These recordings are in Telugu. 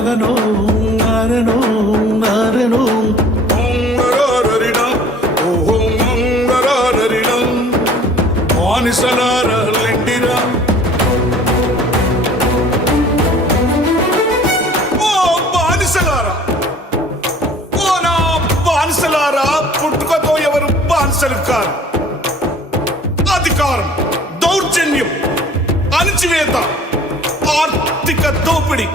నాగనో నారనో నారనో బానిసలారా లెండిరా, ఓ బానిసలారా, ఓ నా బానిసలారా, పుట్టుకతో ఎవరు బానిసలు కారు. అధికారం, దౌర్జన్యం, అణచివేత, ఆర్థిక దోపిడి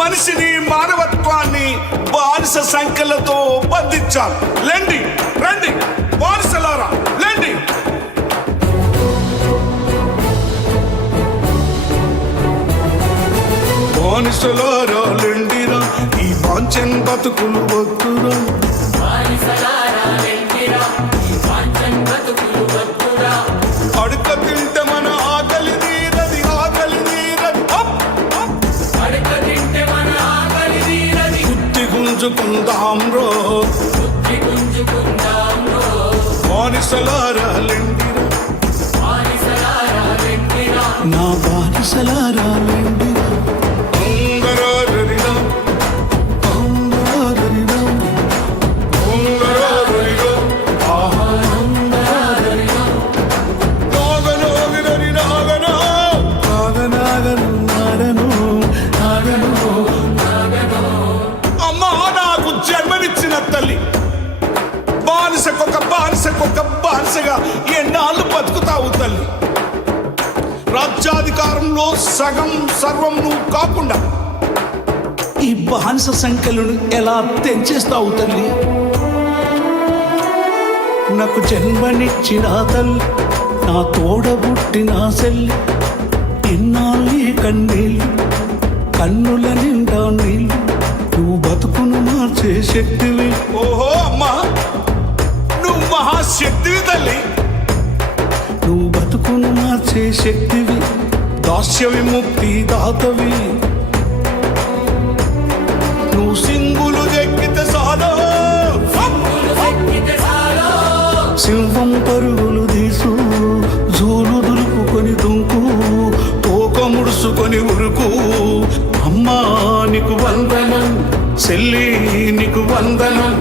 మనిషిని, మానవత్వాన్ని బానిస సంఖ్యలతో బంధించాలి. లెండి, రండి బానిసలారా, లెండి. బానిసలారా లెండిరా, ఈ వాంఛన్ బతుకులు వద్దురా. అడుక తింటే మన ఆకలి తీరది, ఆకలి తీరది. బుద్ధి గుంజుకుందాం రో, బానిసలారా లెండిరా, నా బానిసలారా లెండిరా. తల్లి, బానిసకొక బానిసగా ఎన్నాళ్ళు బతుకుతావు తల్లి? రాజ్యాధికారంలో సగం సర్వం నువ్వు కాకుండా ఈ బానిస సంఖ్యలను ఎలా తెంచేస్తావు తల్లి? నాకు జన్మనిచ్చిన తల్లి, నా తోడబుట్టిన సెల్లి, ఇన్నాళ్ళు ఈ కన్నీళ్ళు, కన్నుల నిండా నీళ్ళు, నువ్వు బతుకును మార్చే శక్తివి. ఓహో అమ్మా, నువ్వు మహాశక్తివి తల్లి. నువ్వు బతుకును మార్చే శక్తివి, దాస్య విముక్తి దాతవి. నువ్వు సింగులు ఎక్కితే సాలో, సింహం పరుగులు తీసు, జూలు దులుపుకొని దుంకు, తోక ముడుసుకొని ఉరుకు. అమ్మా నీకు వందనం, చెల్లి నీకు వందనం.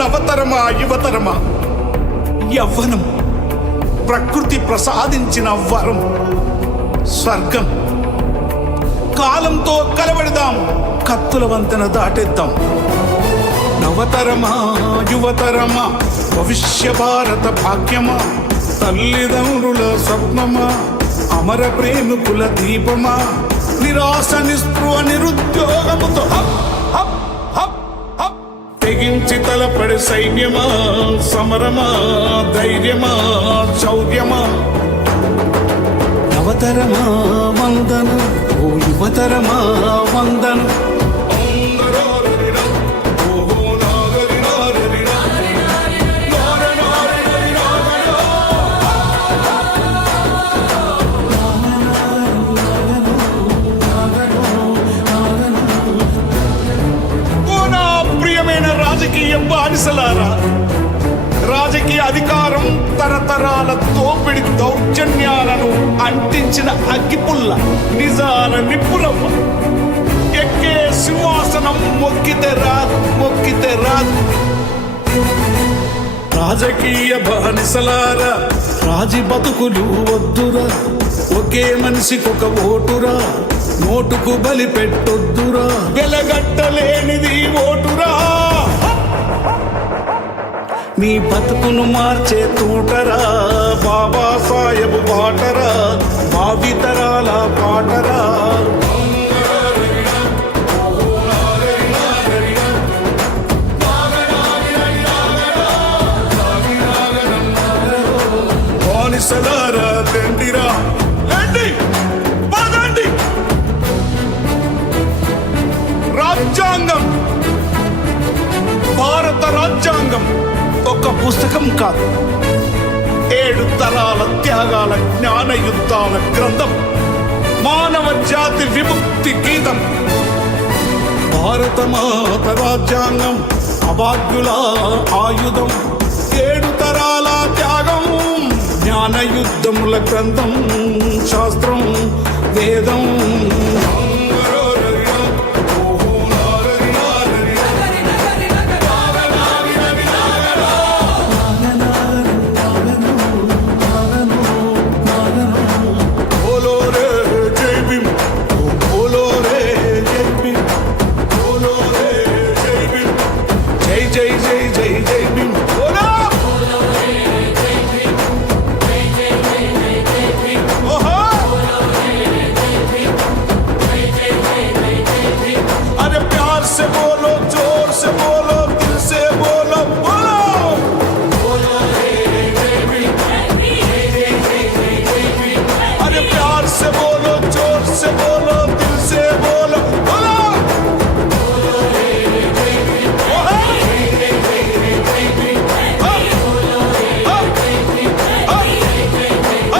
నవతరమా యువతరమా, యవ్వనం ప్రకృతి ప్రసాదించిన వరం, స్వర్గం. కాలంతో కలబడదాం, కత్తుల వంతెన దాటేద్దాం. నవతరమా యువతరమా, భవిష్య భారత భాగ్యమా, తల్లిదండ్రుల స్వప్నమా, అమర ప్రేమికుల దీపమా, నిరాశ నిస్పృహ నిరుద్యోగముతో తెగించి తలపడి సైన్యమా, సమరమా, ధైర్యమా, శౌర్యమా. నవతరమా వందనం, ఓ యువతరమా వందనం. రాజకీయ బానిసలారా, రాజకీయ అధికారం తరతరాల తోపిడి దౌర్జన్యాలను అంటించిన అగ్గిపుల్ల, నిజాల నిప్పులవ్వ. ఎక్కే సింహాసనం మొక్కితే రాదు, మొక్కితే రాదు. రాజకీయ బానిసలారా, రాజీ బతుకులు వద్దురా, ఒకే మనిషికొక ఓటురా, నోటుకు బలి పెట్టొద్దురా, వెలగట్టలేనిది ఓటురా. నీ బతుకును మార్చే తూటరా, బాబా సాహెబ్ బాటరా, భావితరాల పాటరా. బానిసలారా లెండిరా, లెండి, పదండి. రాజ్యాంగం, భారత రాజ్యాంగం ఒక పుస్తకం కాదు, 7 తరాల త్యాగాల జ్ఞాన యుద్ధాల గ్రంథం, మానవ జాతి విముక్తి గీతం. భారతమాత రాజ్యాంగం అభాగ్యుల ఆయుధం, 7 తరాల త్యాగం, జ్ఞాన యుద్ధముల గ్రంథం, శాస్త్రం వేదం.